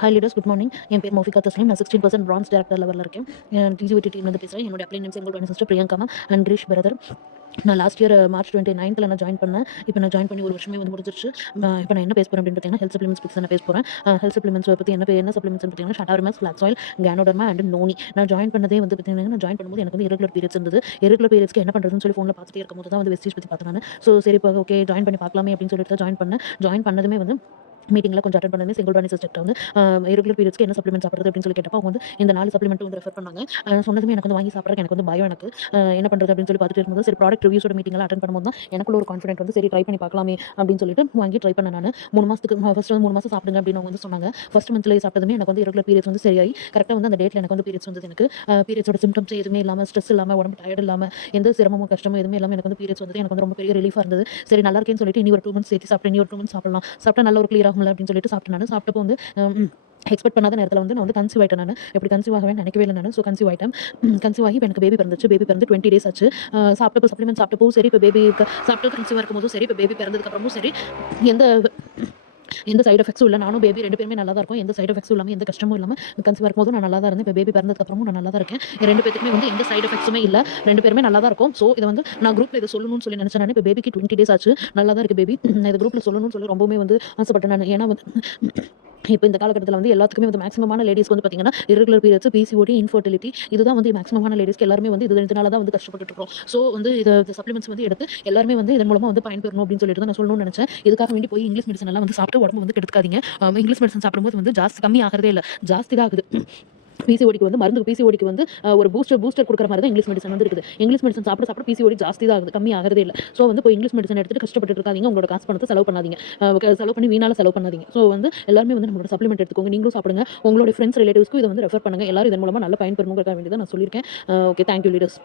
Hi leaders, good morning. என் பேர் மௌஃபிகா தஸ்லீம். நான் 16% பிரான்ஸ் டேரக்டர் லெவலில் இருக்கேன். டிஜிவிடி டீம்லேருந்து பேசுகிறேன். என்னோட அப்ளை நேம்ஸ் எங்களோட sister Priyanka ma'am and Girish brother. நான் லாஸ்ட் இயர் மார்ச் 29th நான் ஜாயின் பண்ணேன். இப்போ நான் ஜாயின் பண்ணி ஒரு வருஷமே வந்து முடிஞ்சிருச்சு. இப்போ நான் என்ன பேச போகிறேன் அப்படின்னு பார்த்தீங்கன்னா, ஹெல்த் சப்ளிமெண்ட்ஸ் பற்றி நான் பேச போகிறேன். ஹெல்த் சப்ளிமெண்ட்ஸ் பற்றி என்ன சப்ளிமெண்ட்ஸ் பார்த்தீங்கன்னா, ஷட்டாரிமஸ், flax oil, ganoderma and noni. நான் ஜாயின் பண்ணதே வந்து பார்த்தீங்கன்னா, நான் ஜாயின் பண்ணும்போது எனக்கு வந்து இரெகுலர் பீரியட்ஸ் இருந்தது. இரெகுலர் பீரியட்ஸ்க்கு என்ன பண்ணுறதுன்னு சொல்லி ஃபோனில் பார்த்துட்டே இருக்கும்போது தான் வந்து வெஸ்டேஜ் பற்றி பார்த்தேன் நான். ஸோ சரி இப்போ ஓகே ஜாயின் பண்ணி பார்க்கலாமே அப்படின்னு சொல்லிட்டு தான் ஜாயின் பண்ணேன். ஜாயின் பண்ணதுமே வந்து மீட்டிங்கில் கொஞ்சம் அட்டன் பண்ணது சிங்கிள் டானி சிஸ்டர் வந்து இரெகுலர் பீரியட்ஸ்க்கு என்ன சப்ளிமெண்ட் சாப்பிட்றது அப்படின்னு சொல்லி கேட்டப்போ அவங்க வந்து இந்த 4 சப்ளிமெண்ட் வந்து ரெஃபர் பண்ணாங்க. சொன்னதுமே எனக்கு வந்து வாங்கி சாப்பிட்றதுக்கு எனக்கு வந்து பயம். எனக்கு என்ன பண்ணுறது அப்படின்னு சொல்லி பார்த்துட்டு இருக்கும்போது சரி ப்ராடக்ட் ரிவ்யூஸோட மீட்டிங்லாம் அட்டன் பண்ணும்போது தான் எனக்குள்ள ஒரு கான்ஃபிடென்ட் வந்து சரி ட்ரை பண்ணி பார்க்கலாமே அப்படின்னு சொல்லிட்டு வாங்கி ட்ரை பண்ணேன் நான். 3 மாதத்துக்கு ஃபர்ஸ்ட் வந்து 3 மாதம் சாப்பிடுங்க அப்படின்னு அவங்க வந்து சொன்னாங்க. ஃபர்ஸ்ட் மந்த்லேயே சாப்பிட்டதுமே எனக்கு வந்து இரெகுலர் பீரியட்ஸ் வந்து சரியாகி கரெக்டாக வந்து அந்த டேட்டில் எனக்கு வந்து பீரியட்ஸ் வந்து எனக்கு பீரியட்ஸோட சிம்டம்ஸ் எதுவுமே இல்லாமல், ஸ்ட்ரெஸ் இல்லாமல், உடம்பு டயர்ட் இல்லாமல், எந்த சிரமமும் கஷ்டமும் எதுவுமே இல்லாமல் எனக்கு வந்து பீரியட்ஸ் வந்து எனக்கு வந்து ரொம்ப பெரிய ரிலீஃபாக இருந்தது. சரி நல்லா இருக்கேன்னு சொல்லிட்டு இனி ஒரு 2 மந்த்ஸ் சேர்த்து சாப்பிட்டேன். இனி ஒரு 2 மந்த்ஸ் சாப்பிடலாம், சாப்பிட்டா நல்ல ஒரு கிளியர் ஆகும்ல அப்படின்னு சொல்லிட்டு சாப்பிட்டேன். நான் சாப்பிட்டப்போ வந்து எக்ஸ்பெக்ட் பண்ணாத நேரத்தில் வந்து நான் வந்து கன்சீவ் ஆகிட்டேன். நான் எப்படி கன்சீவ் ஆகவே நினைக்கவே இல்லை. நான் ஸோ கன்சீவ் ஆகிட்டேன். கன்சீவ் ஆகி இப்போ எனக்கு பேபி பிறந்துச்சு. பேபி பிறந்து 20 days ஆச்சு. சாப்பிட்டப்போ சப்ளிமெண்ட் சாப்பிட்டப்போ சரி, இப்போ பேபி சாப்பிட்டு கன்சீவ் இருக்கும்போதும் சரி, இப்போ பேபி பிறந்ததுக்கப்புறமும் சரி, எந்த எந்த சைடு எஃபெக்ட்ஸும் இல்லை. நானும் பேபி 2 பேருமே நல்லா தான் இருக்கும். எந்த சைடு எஃபெக்ட்ஸும் இல்லாமல், எந்த கஷ்டமும் இல்லாமல் கன்சீவ் இருக்கும்போது நான் நல்லா தான் இருந்தேன். இப்போ பேபி பிறந்ததுக்கப்புறமும் நான் நல்லா தான் இருக்கேன். 2 பேத்துக்குமே வந்து எந்த சைடு எஃபெக்ட்ஸுமே இல்லை. 2 பேருமே நல்லா தான் இருக்கும். ஸோ இதை வந்து நான் குரூப்பில் இதை சொல்லணும்னு சொல்லி நினச்சேன். நான் இப்போ பேபிக்கு 20 days ஆச்சு. நல்லா தான் இருக்குது பேபி. நான் இதை குரூப்பில் சொல்லணும்னு சொல்லி ரொம்பவுமே வந்து ஆசைப்பட்டேன் நான். ஏன்னா வந்து இப்போ இந்த காலகட்டத்தில் வந்து எல்லாத்துக்குமே வந்து மேக்ஸிமமான லேடிஸ்க்கு வந்து பார்த்தீங்கன்னா இரெகுலர் பீரியட்ஸ், பிசிஓடி, இன்ஃபர்டிலிட்டி இதுதான் வந்து மேக்ஸிமமான லேடிஸ்க்கு எல்லாருமே வந்து இதனால தான் வந்து கஷ்டப்பட்டு இருக்கோம். ஸோ வந்து இந்த சப்ளிமெண்ட்ஸ் வந்து எடுத்து எல்லாருமே வந்து இதன் மூலமாக வந்து பயன்பெறணும் அப்படின்னு சொல்லிட்டு தான் நான் சொல்லணும்னு நினச்சேன். இதுக்காக வேண்டி போய் இங்கிலீஷ் மெடிசன் எல்லாம் வந்து சாப்பிட்டு உடம்பு வந்து கெடுத்துக்காதீங்க. இங்கிலீஷ் மெடிசன் சாப்பிடும்போது வந்து ஜாஸ்தி கம்மி ஆகிறதே இல்லை, ஜாஸ்தி தான் ஆகுது. பிசிஓடிக்கு வந்து மருந்து, பிசிஓடிக்கு வந்து ஒரு பூஸ்டர் கொடுக்குற மாதிரி தான் இங்கிலீஷ் மெடிசன் வந்து இருக்குது. இங்கிலீஷ் மெடிசன் சாப்பிட பிசிஓடி ஜாஸ்தி தான் ஆகுது, கம்மி ஆகிறதே இல்லை. ஸோ வந்து இப்போ இங்கிலீஷ் மெடிசன் எடுத்துட்டு கஷ்டப்பட்டு இருக்காதீங்க. உங்களோட காசு பணத்தை செலவு பண்ணாதீங்க, செலவு பண்ணி வீணால செலவு பண்ணாதீங்க. ஸோ வந்து எல்லாருமே வந்து நம்மளோட சப்ளிமெண்ட் எடுத்துக்கோங்க, நீங்களும் சாப்பிடுங்க. உங்களோட ஃப்ரெண்ட்ஸ் ரிலேட்டிவ்ஸ்க்கு இதை வந்து ரெஃபர் பண்ணுங்க. எல்லாரும் இதன் மூலமாக நல்ல பயன்பெறணுங்கிறதுக்காக வேண்டி தான் நான் சொல்லியிருக்கேன். Okay, thank you leaders.